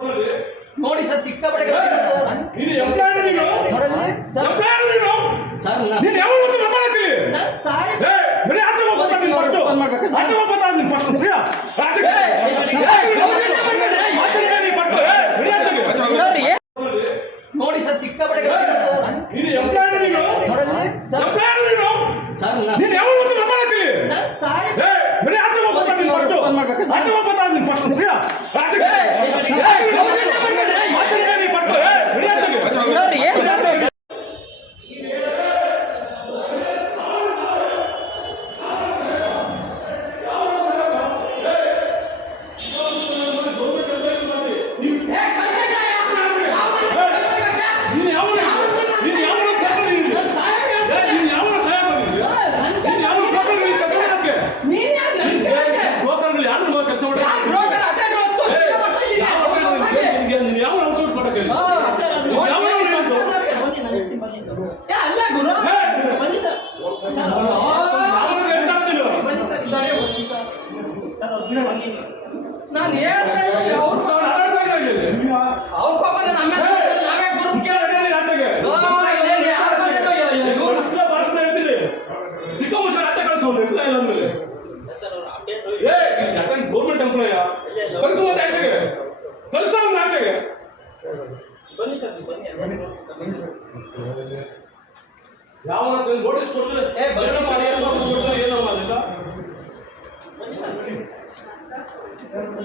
ನೋಡಿ ಸರ್, ಸಿಕ್ಕಾಪಟ್ಟೆ ನೋಡಿ ಸರ್, ಸಿಕ್ಕಾಪಟ್ಟೆ ನಾನು ಹೇಳ್ತಾ ಇದ್ದೀನಿ, ಅವ್ರ ಪಾಪ ನಾವೇ ಗ್ರೂಪ್ ಗೌರ್ಮೆಂಟ್ ಎಂಪ್ಲಾಯ ಕೆಲಸ ಆಚೆಗೆ ಬನ್ನಿ ಸರ್, ಯಾವ ನೋಟಿಸ್ ಕೊಡಿದ್ರೆ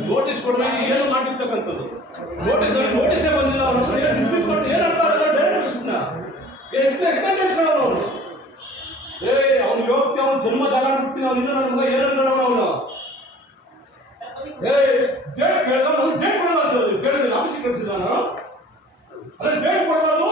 ನೋಟಿಸ್ ಕೊಡ್ರೆ ಏನು ಮಾಡಿರ್ತಕ್ಕಂಥದ್ದು ನೋಟಿಸೇ ಬಂದಿಲ್ಲ. ಡಿಸ್ಮಿಸ್ ಮಾಡಿ ಏನು ಅವನು ಅವ್ನು ಯೋಗ್ಯ, ಅವನು ಜನ್ಮ ಜಾಗ ಬಿಡ್ತೀನಿ, ಅವ್ನು ಇನ್ನೂ ನನ್ನ ಮಗ ಏನನ್ನು ಅವನು ಡೇಟ್ ಕೇಳಿದ, ಅವ್ನು ಡೇಟ್ ಕೊಡಲ್ಲ ಕೇಳಿದ್ರೆ ಆಫೀಸಿಗೆ ಕಳಿಸಿದ ನಾನು. ಅದೇ ಡೇಟ್ ಕೊಡಬಾರ್ದು,